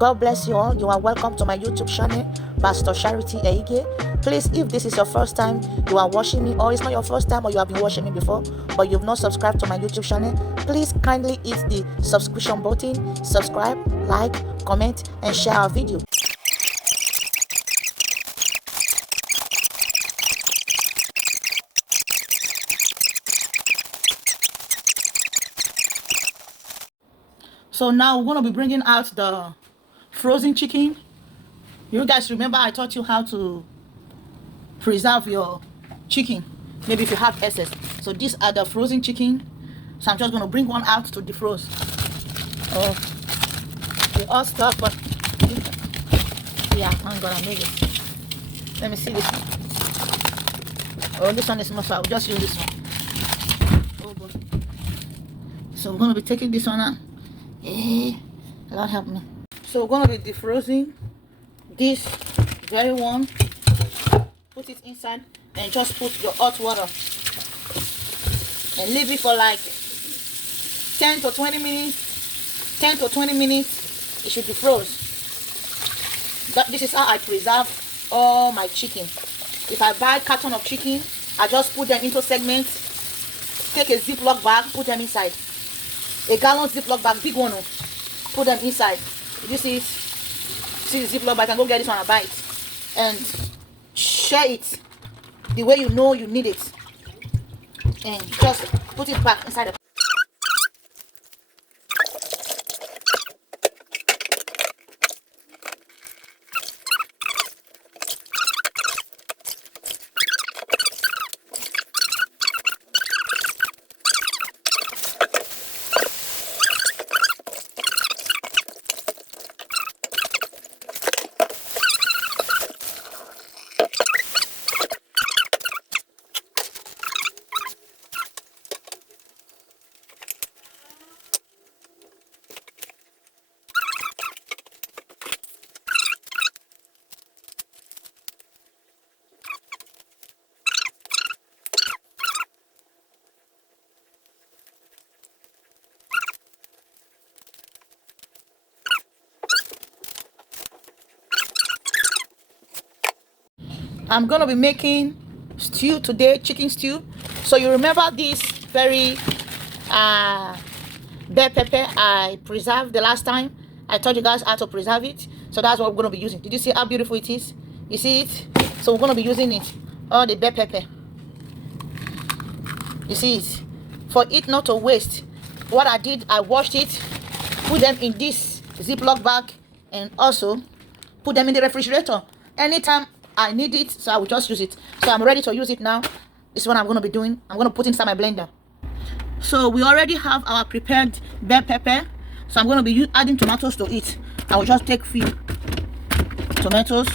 God bless you all. You are welcome to my YouTube channel, Pastor Charity Eige. Please, if this is your first time you are watching me, or it's not your first time, or you have been watching me before but you've not subscribed to my YouTube channel, please kindly hit the subscription button, subscribe, like, comment, and share our video. So now we're going to be bringing out the frozen chicken. You guys remember I taught you how to preserve your chicken, maybe if you have excess. So these are the frozen chicken. So I'm just going to bring one out to defrost. Oh, they all stuff, but yeah, I'm gonna make it. Let me see this one. Oh, this one is more, so I'll just use this one. Oh boy. So we're going to be taking this one out. Lord help me. So we're going to be defrosting this very one. Put it inside and just put your hot water and leave it for like 10 to 20 minutes. 10 to 20 minutes it should defrost. This is how I preserve all my chicken. If I buy a carton of chicken, I just put them into segments, take a Ziploc bag, put them inside. A gallon Ziploc bag, big one, put them inside. This is, see the Ziploc bag, I can go get this one and buy it. And share it the way you know you need it. And just put it back inside the I'm gonna be making stew today, chicken stew. So you remember this very bell pepper I preserved the last time? I taught you guys how to preserve it. So that's what we're gonna be using. Did you see how beautiful it is? You see it? So we're gonna be using it. All the bell pepper. You see it? For it not to waste, what I did, I washed it, put them in this Ziploc bag, and also put them in the refrigerator. Anytime I need it, so I will just use it. So I'm ready to use it now. This is what I'm going to be doing. I'm going to put inside my blender. So we already have our prepared bell pepper. So I'm going to be adding tomatoes to it. I will just take few tomatoes.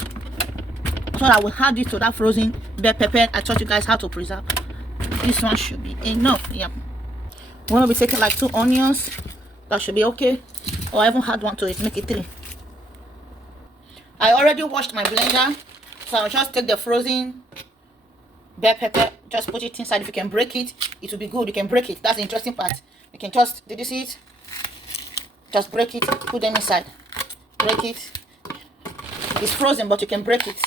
So I will add it to that frozen bell pepper I taught you guys how to preserve. This one should be enough. Yep. We're going to be taking like 2 onions. That should be okay. Or I even add one to it. Make it 3. I already washed my blender. So I'll just take the frozen bell pepper, just put it inside. If you can break it, it will be good. You can break it. That's the interesting part. You can just, did you see it? Just break it, put them inside. Break it. It's frozen, but you can break it.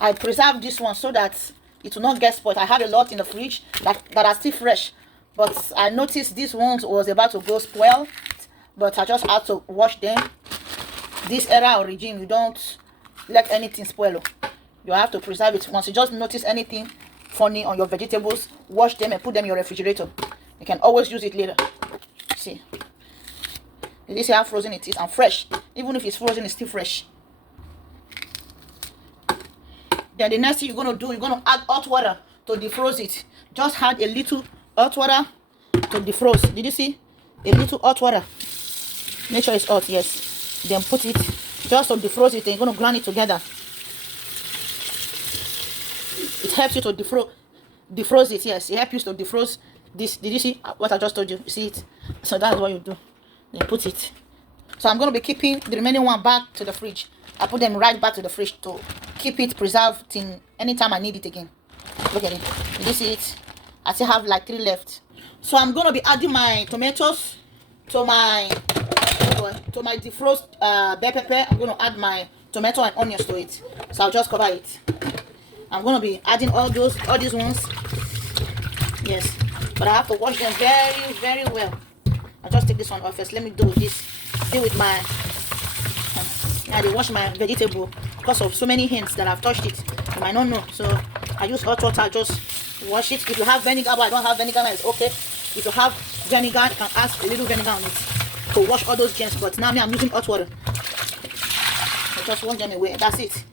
I preserved this one so that it will not get spoiled. I have a lot in the fridge that are still fresh. But I noticed this one was about to go spoil. But I just had to wash them. This era or regime, you don't let anything spoil. You have to preserve it. Once you just notice anything funny on your vegetables, wash them and put them in your refrigerator. You can always use it later. See, you see how frozen it is and fresh. Even if it's frozen, it's still fresh. Then the next thing you're going to do, you're going to add hot water to defrost it. Just add a little hot water to defrost. Did you see? A little hot water. Make sure it's hot, yes. Then put it just to defrost it, and you're going to grind it together. It helps you to defrost it, yes. It helps you to defrost this. Did you see what I just told you? You see it? So that's what you do. Then put it. So I'm going to be keeping the remaining one back to the fridge. I put them right back to the fridge to keep it preserved till anytime I need it again. Look at it. Did you see it? I still have like 3 left. So I'm going to be adding my tomatoes to my... Oh boy. to my defrost bell pepper, I'm going to add my tomato and onions to it. So I'll just cover it. I'm going to be adding all these ones. Yes, but I have to wash them very, very well. I'll just take this one off first. Let me deal with my I wash my vegetable because of so many hands that I've touched it. You might not know. So I use hot water, just wash it. If you have vinegar, but I don't have vinegar, it's okay. If you have vinegar, you can add a little vinegar on it to wash all those germs. But now I'm using hot water. So just wash them away. That's it.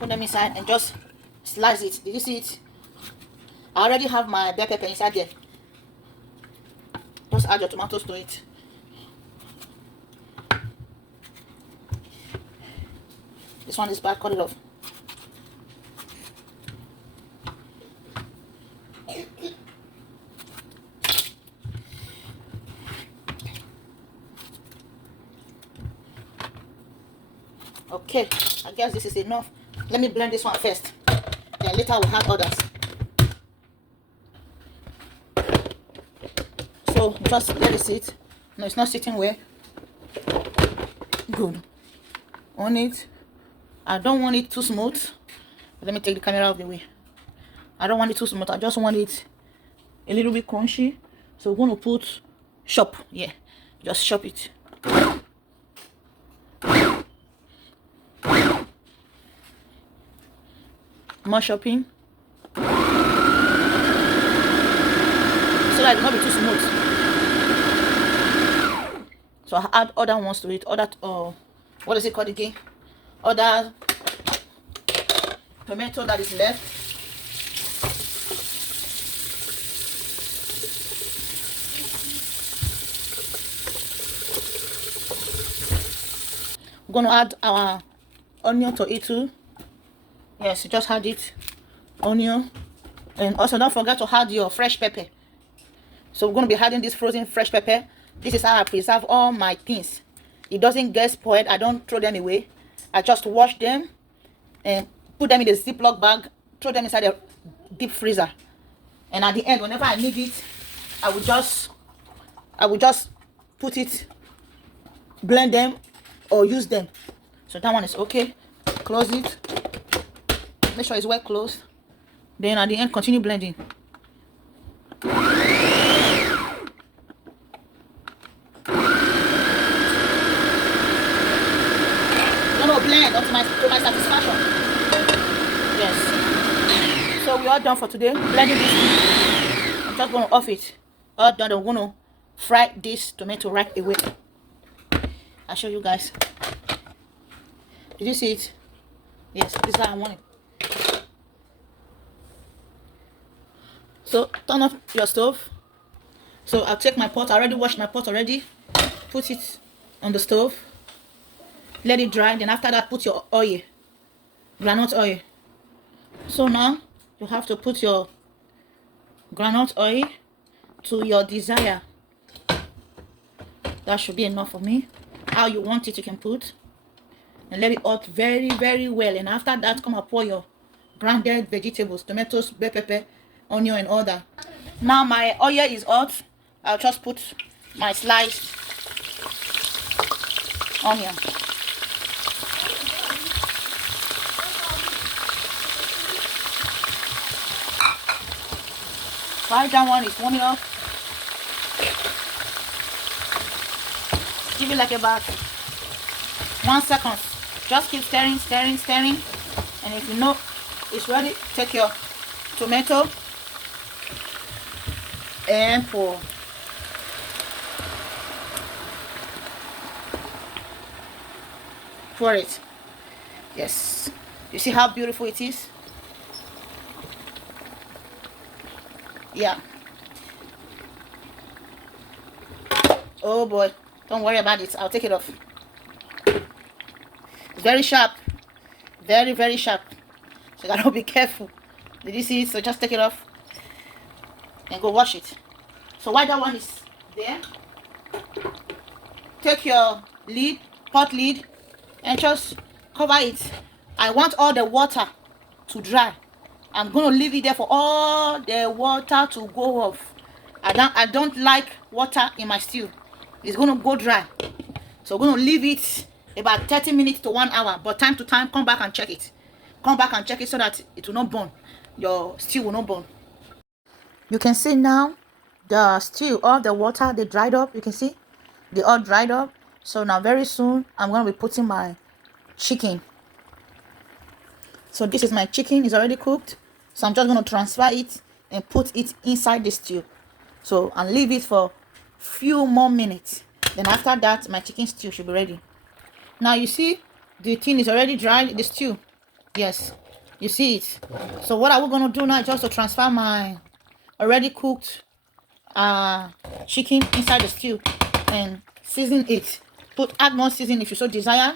Put them inside and just slice it. Did you see it? I already have my bell pepper inside there. Just add your tomatoes to it. This one is bad, cut it off. Okay, I guess this is enough. Let me blend this one first. Then later we'll have others. So just let it sit. No, it's not sitting well. Good. On it. I don't want it too smooth. Let me take the camera out of the way. I don't want it too smooth. I just want it a little bit crunchy. So we're going to put chop. Yeah, just chop it. More chopping. So that it will not be too smooth. So I add other ones to it. Other what is it called again? Other tomato that is left. We're going to add our onion to it too. Yes, you just add it. Onion. And also don't forget to add your fresh pepper. So we're going to be adding this frozen fresh pepper. This is how I preserve all my things. It doesn't get spoiled. I don't throw them away. I just wash them and put them in the Ziploc bag. Throw them inside the deep freezer. And at the end, whenever I need it, I will just put it, blend them or use them. So that one is okay. Close it. Make sure it's well closed. Then at the end, continue blending. Blend up to my satisfaction. Yes. So we are done for today. Blending this. I'm just going to off it. All done. I'm going to fry this tomato right away. I'll show you guys. Did you see it? Yes, this is how I want it. So turn off your stove. So I'll take my pot. I already washed my pot already. Put it on the stove. Let it dry. Then after that, put your oil, groundnut oil. So now you have to put your groundnut oil to your desire. That should be enough for me. How you want it, you can put. And let it hot very, very well. And after that, come and pour your grounded vegetables, tomatoes, bell pepper, onion, and all that. Now my oil is hot. I'll just put my sliced onion. Right, that one is warming up. Give it like about 1 second. Just keep stirring, stirring, stirring. And if you know it's ready, take your tomato and pour. Pour it. Yes. You see how beautiful it is? Yeah. Oh boy. Don't worry about it. I'll take it off. It's very sharp. Very, very sharp. So you gotta be careful. Did you see it? So just take it off and go wash it. So while that one is there, take your lid, pot lid, and just cover it. I want all the water to dry. I'm going to leave it there for all the water to go off. I don't like water in my stew. It's going to go dry. So we're going to leave it about 30 minutes to 1 hour. But time to time, come back and check it. Come back and check it so that it will not burn. Your stew will not burn. You can see now the stew, all the water, they dried up. You can see they all dried up. So now very soon, I'm going to be putting my chicken. So this is my chicken. It's already cooked. So I'm just going to transfer it and put it inside the stew. So and leave it for few more minutes. Then after that, my chicken stew should be ready. Now you see the thing is already dried, the stew. Yes, you see it. So what are we going to do now? Just to transfer my already cooked chicken inside the stew and season it. Add more seasoning if you so desire.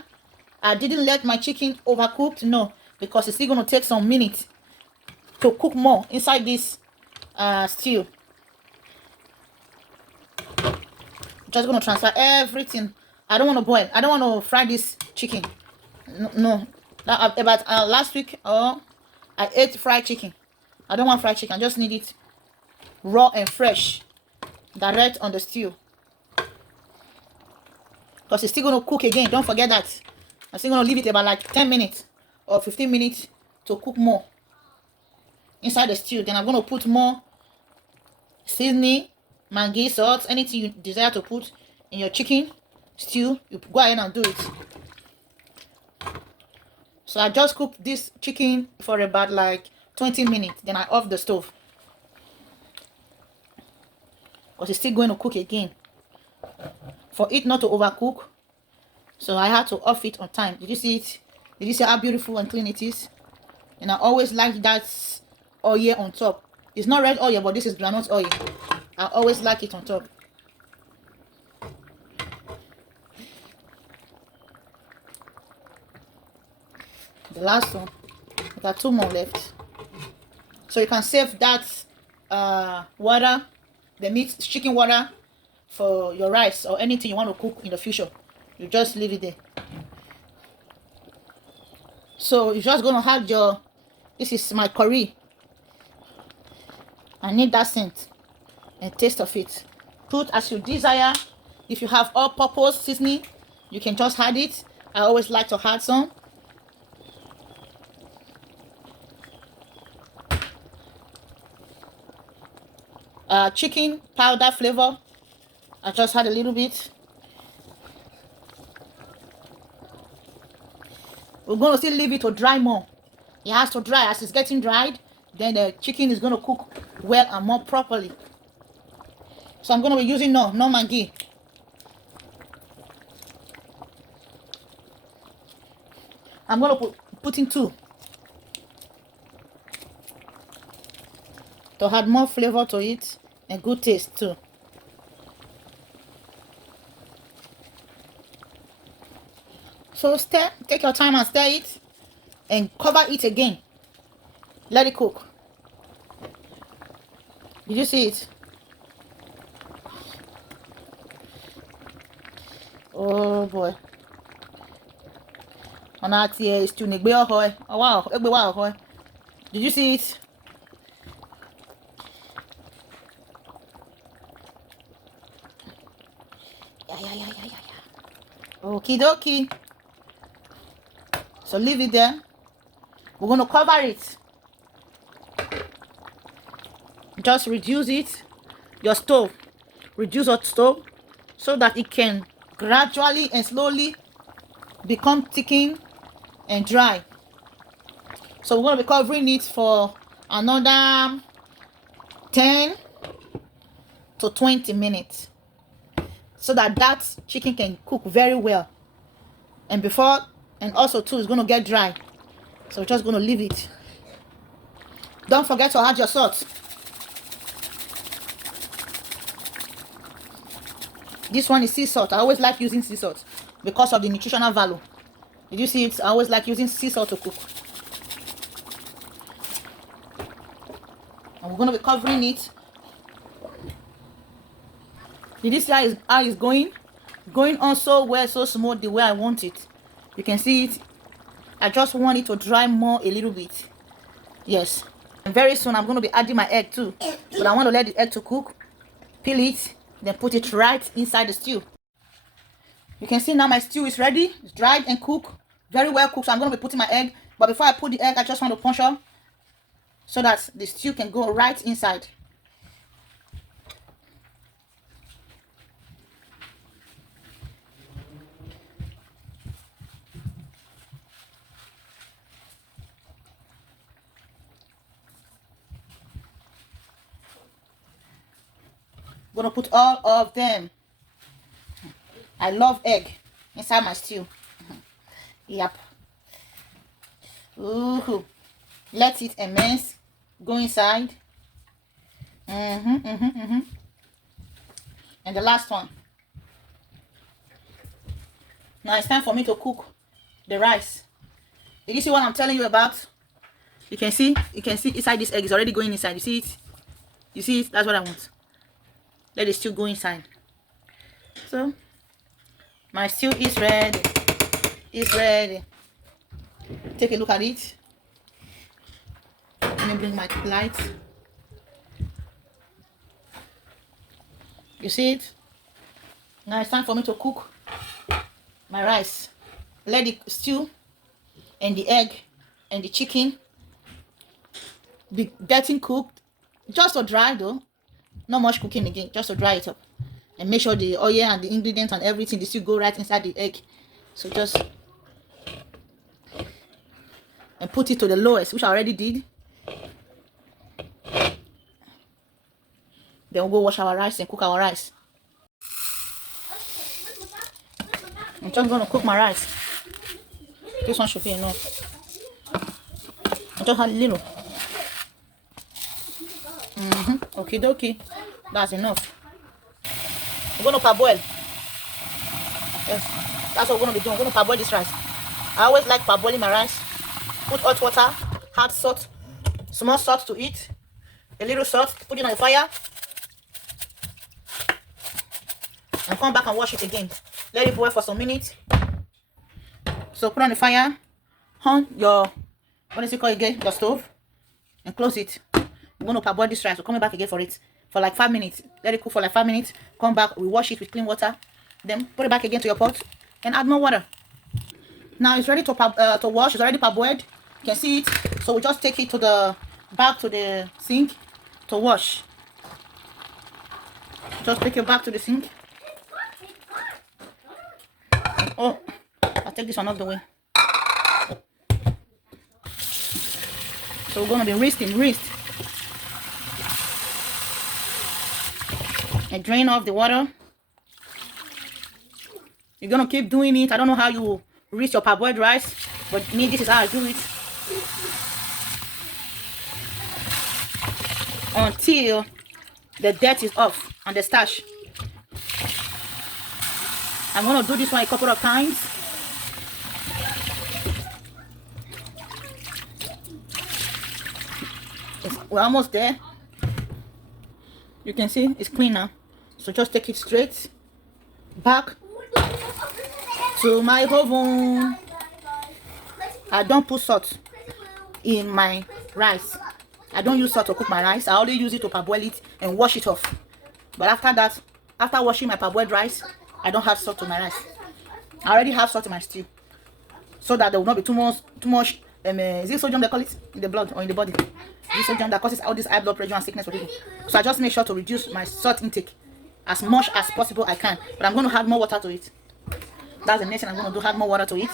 I didn't let my chicken overcooked, no, because it's still going to take some minutes to cook more inside this stew. Just going to transfer everything. I don't want to boil. I don't want to fry this chicken. No. About last week, I ate fried chicken. I don't want fried chicken. I just need it raw and fresh, direct on the stew. Because it's still going to cook again. Don't forget that. I'm still going to leave it about like 10 minutes or 15 minutes to cook more inside the stew. Then I'm going to put more seasoning, Maggi, salt, anything you desire to put in your chicken stew. You go ahead and do it. So I just cooked this chicken for about like 20 minutes. Then I off the stove. Because it's still going to cook again. For it not to overcook. So I had to off it on time. Did you see it? Did you see how beautiful and clean it is? And I always like that oil on top. It's not red oil, but this is groundnut oil. I always like it on top. The last one. I got 2 more left. So you can save that water, the meat, chicken water, for your rice or anything you want to cook in the future. You just leave it there. So you're just going to have your, this is my curry. I need that scent and taste of it. Put as you desire. If you have all-purpose seasoning, you can just add it. I always like to add some. Chicken powder flavor. I just had a little bit. We're going to still leave it to dry more. It has to dry. As it's getting dried, then the chicken is going to cook well and more properly. So I'm going to be using no Maggi. I'm going to put in 2 to add more flavor to it and good taste too. So stir, take your time and stir it and cover it again. Let it cook. Did you see it? Oh boy. Wow. Did you see it? Yeah. Okie dokie. So leave it there. We're going to cover it. Just reduce it, your stove. Reduce your stove so that it can gradually and slowly become thickened and dry. So we're going to be covering it for another 10 to 20 minutes so that chicken can cook very well. And also too, it's going to get dry. So we're just going to leave it. Don't forget to add your salt. This one is sea salt. I always like using sea salt because of the nutritional value. Did you see it? I always like using sea salt to cook. And we're going to be covering it. Did you see how it's going? Going on so well, so smooth, the way I want it. You can see it. I just want it to dry more a little bit. Yes. And very soon I'm going to be adding my egg too, but I want to let the egg to cook, peel it, then put it right inside the stew. You can see now my stew is ready. It's dried and cooked, very well cooked. So I'm going to be putting my egg, but before I put the egg, I just want to puncture so that the stew can go right inside. I'm going to put all of them. I love egg inside my stew. Yep. Ooh. Let it immense. Go inside. And the last one. Now it's time for me to cook the rice. Did you see what I'm telling you about? You can see inside this egg is already going inside. You see it? You see it? That's what I want. Let it still go inside. So my stew is ready. It's ready. Take a look at it. Let me bring my light. You see it? Now it's time for me to cook my rice. Let the stew and the egg and the chicken be getting cooked. Just to dry though. Not much cooking again. Just to dry it up. And make sure the oil and the ingredients and everything, the stew go right inside the egg. So just and put it to the lowest, which I already did. Then we'll go wash our rice and cook our rice. I'm just going to cook my rice. This one should be enough. I just had a little. Okay, dokie. That's enough. We're going to parboil. Yes, that's what we're going to be doing. We're going to parboil this rice. I always like parboiling my rice. Put hot water, add salt, small salt to it, a little salt, put it on the fire, and come back and wash it again. Let it boil for some minutes. So put on the fire, on your, what is it called again, your stove, and close it. We're going to parboil this rice. We're coming back again for it for like 5 minutes. Let it cook for like 5 minutes. Come back, we wash it with clean water, then put it back again to your pot and add more water. Now it's ready to wash. It's already parboiled. You can see it. So we just take it to the back to the sink to wash. Just take it back to the sink. Oh, I'll take this one off the way. So we're gonna be rinsed and drain off the water. You're gonna keep doing it. I don't know how you rinse your parboiled rice, but me, this is how I do it. Until the dirt is off and the starch. I'm gonna do this one a couple of times. We're almost there. You can see it's clean now. So just take it straight back to my oven. I don't put salt in my rice. I don't use salt to cook my rice. I only use it to parboil it and wash it off. But after that, after washing my parboiled rice, I don't have salt to my rice. I already have salt in my stew, so that there will not be too much is it sodium they call it in the blood or in the body? This sodium that causes all this high blood pressure and sickness for people. So I just make sure to reduce my salt intake as much as possible I can. But I'm going to add more water to it. That's the next thing I'm going to do, add more water to it.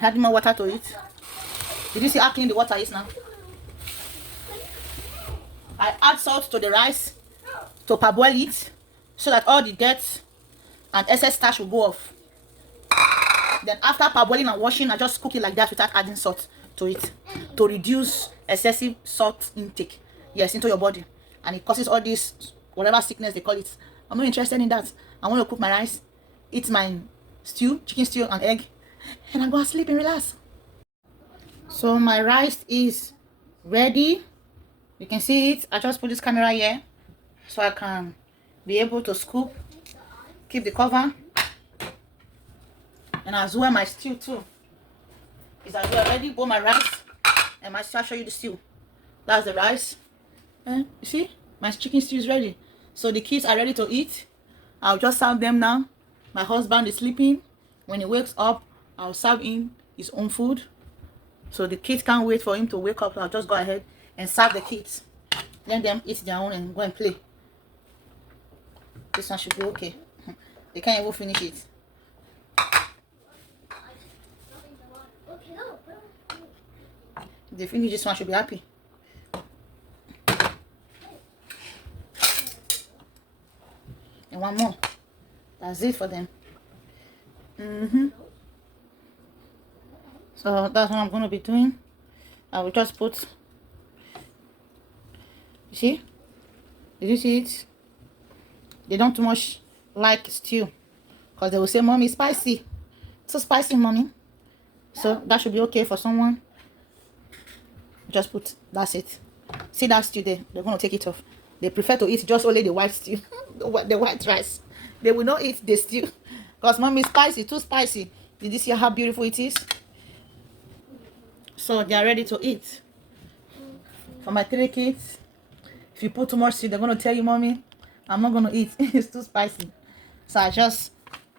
Add more water to it. Did you see how clean the water is now? I add salt to the rice to parboil it so that all the dirt and excess starch will go off. Then after parboiling and washing, I just cook it like that without adding salt to it to reduce excessive salt intake, yes, into your body, and it causes all this whatever sickness they call it. I'm not interested in that. I want to cook my rice, eat my stew, chicken stew and egg, and I'm going to sleep and relax. So my rice is ready. You can see it. I just put this camera here so I can be able to scoop keep the cover. And as well my stew too. Is as well already boil my rice. And my stew, I'll show you the stew. That's the rice. You see? My chicken stew is ready. So the kids are ready to eat. I'll just serve them now. My husband is sleeping. When he wakes up, I'll serve him his own food. So the kids can't wait for him to wake up. So I'll just go ahead and serve the kids. Let them eat their own and go and play. This one should be okay. They can't even finish it. If they finish this one, should be happy. And one more. That's it for them. So that's what I'm going to be doing. I will just put, you see? Did you see it? They don't too much like stew. Because they will say, Mommy, spicy. So spicy, Mommy. So that should be okay for someone. Just put, that's it. See that stew there? They're going to take it off. They prefer to eat just only the white stew. the white rice. They will not eat the stew. Because Mommy, spicy, too spicy. Did you see how beautiful it is? So they are ready to eat. For my 3 kids, if you put too much stew, they're going to tell you, Mommy, I'm not going to eat. It's too spicy. So I just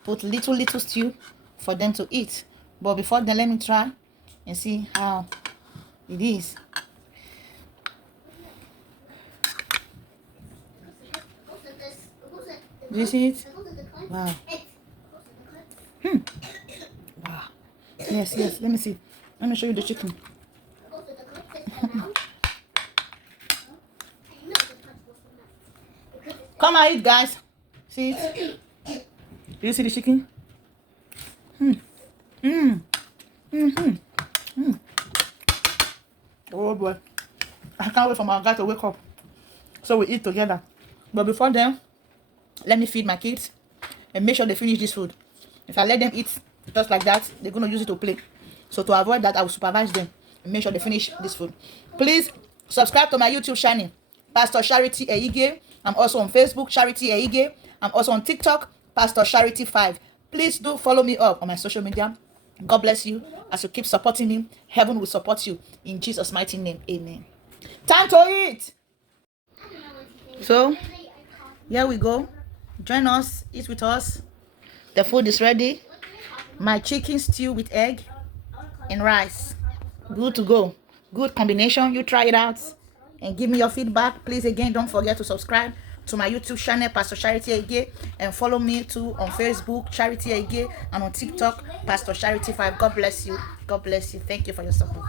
put little stew for them to eat. But before then, let me try and see how it is. Do you see it? Wow. Wow. Yes. Let me see. Let me show you the chicken. Come and eat, guys. See it? Do you see the chicken? Oh boy. I can't wait for my guy to wake up so we eat together. But before then, let me feed my kids and make sure they finish this food. If I let them eat just like that, they're going to use it to play. So to avoid that, I will supervise them and make sure they finish this food. Please subscribe to my YouTube channel, Pastor Charity Eige. I'm also on Facebook, Charity Eige. I'm also on TikTok, Pastor Charity 5. Please do follow me up on my social media. God bless you as you keep supporting me. Heaven will support you in Jesus' mighty name. Amen. Time to eat. So here we go. Join us, eat with us. The food is ready. My chicken stew with egg and rice. Good to go. Good combination. You try it out and give me your feedback. Please, again, don't forget to subscribe to my YouTube channel, Pastor Charity Eige, and follow me too on Facebook, Charity Eige, and on TikTok, Pastor Charity 5. God bless you. God bless you. Thank you for your support.